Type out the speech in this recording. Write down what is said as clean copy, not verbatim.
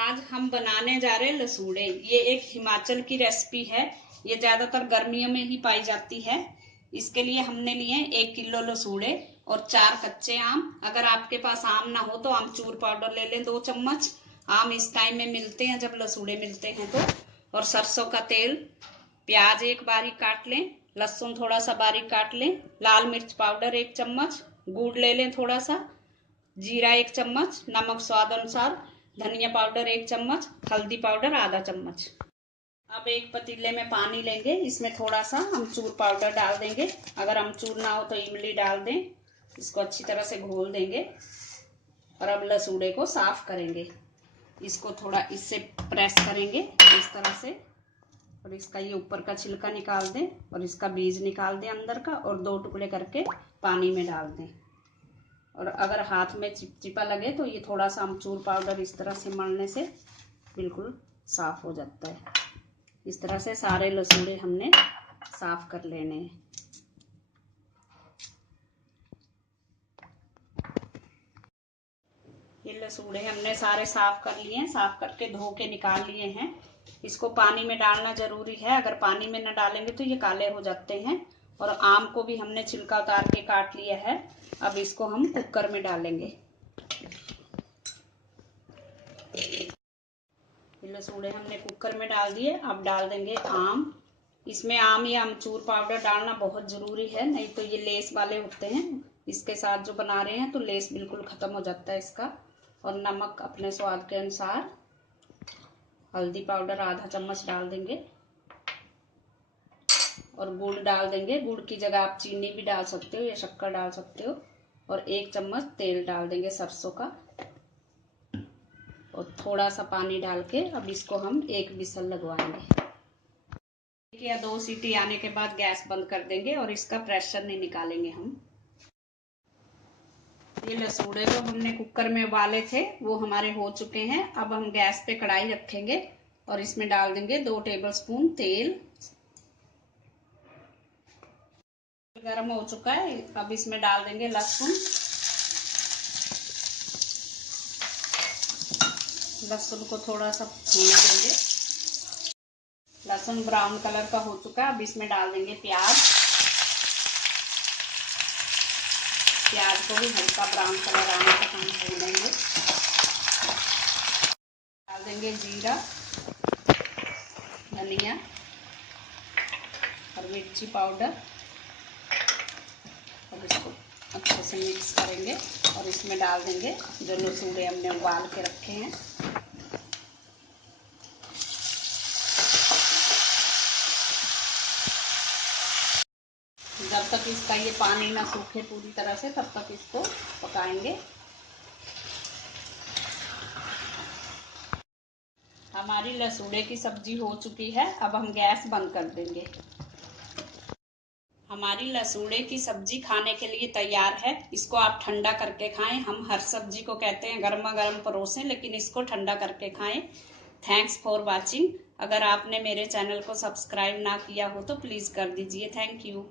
आज हम बनाने जा रहे हैं लसूड़े। ये एक हिमाचल की रेसिपी है। ये ज्यादातर गर्मियों में ही पाई जाती है। इसके लिए हमने लिए 1 किलो लसूड़े और 4 कच्चे आम। अगर आपके पास आम ना हो तो आमचूर पाउडर ले लें 2 चम्मच। आम इस टाइम में मिलते हैं जब लसूड़े मिलते हैं तो। और सरसों का तेल, प्याज 1 बारीक काट लें, लहसुन थोड़ा सा बारीक काट लें, लाल मिर्च पाउडर 1 चम्मच, गुड़ ले लें थोड़ा सा, जीरा 1 चम्मच, नमक स्वाद अनुसार, धनिया पाउडर 1 चम्मच, हल्दी पाउडर आधा चम्मच। अब एक पतीले में पानी लेंगे, इसमें थोड़ा सा अमचूर पाउडर डाल देंगे। अगर अमचूर ना हो तो इमली डाल दें। इसको अच्छी तरह से घोल देंगे और अब लसूड़े को साफ करेंगे। इसको थोड़ा इससे प्रेस करेंगे इस तरह से और इसका ये ऊपर का छिलका निकाल दें और इसका बीज निकाल दें अंदर का और 2 टुकड़े करके पानी में डाल दें। और अगर हाथ में चिपचिपा लगे तो ये थोड़ा सा अमचूर पाउडर इस तरह से मलने से बिल्कुल साफ हो जाता है। इस तरह से सारे लसूड़े हमने साफ कर लेने हैं। ये लसूड़े हमने सारे साफ कर लिए हैं, साफ करके धो के निकाल लिए हैं। इसको पानी में डालना जरूरी है, अगर पानी में न डालेंगे तो ये काले हो जाते हैं। और आम को भी हमने छिलका उतार के काट लिया है। अब इसको हम कुकर में डालेंगे। लसूड़े हमने कुकर में डाल दिए। अब डाल देंगे आम। इसमें आम या अमचूर पाउडर डालना बहुत जरूरी है, नहीं तो ये लेस वाले होते हैं। इसके साथ जो बना रहे हैं तो लेस बिल्कुल खत्म हो जाता है इसका। और नमक अपने स्वाद के अनुसार, हल्दी पाउडर आधा चम्मच डाल देंगे और गुड़ डाल देंगे। गुड़ की जगह आप चीनी भी डाल सकते हो या शक्कर डाल सकते हो। और 1 चम्मच तेल डाल देंगे सरसों का और थोड़ा सा पानी डाल के अब इसको हम 1 विसल लगवाएंगे। 1 या 2 सीटी आने के बाद गैस बंद कर देंगे और इसका प्रेशर नहीं निकालेंगे हम। ये लसूड़े जो हमने कुकर में उबाले थे वो हमारे हो चुके हैं। अब हम गैस पे कढ़ाई रखेंगे और इसमें डाल देंगे 2 टेबलस्पून तेल। गरम हो चुका है। अब इसमें डाल देंगे लहसुन। लहसुन को थोड़ा सा भून देंगे। लहसुन ब्राउन कलर का हो चुका है। अब इसमें डाल देंगे प्याज। प्याज को भी हल्का ब्राउन कलर आने तक हम भूनेंगे। डाल देंगे जीरा, धनिया और मिर्ची पाउडर और इसको अच्छे से मिक्स करेंगे और इसमें डाल देंगे जो लसूड़े हमने उबाल के रखे हैं। जब तक इसका ये पानी ना सूखे पूरी तरह से तब तक इसको पकाएंगे। हमारी लसूड़े की सब्जी हो चुकी है। अब हम गैस बंद कर देंगे। हमारी लसूड़े की सब्जी खाने के लिए तैयार है। इसको आप ठंडा करके खाएं। हम हर सब्जी को कहते हैं गर्मा गर्म परोसें, लेकिन इसको ठंडा करके खाएं। Thanks for watching. अगर आपने मेरे चैनल को सब्सक्राइब ना किया हो तो प्लीज कर दीजिए। Thank you.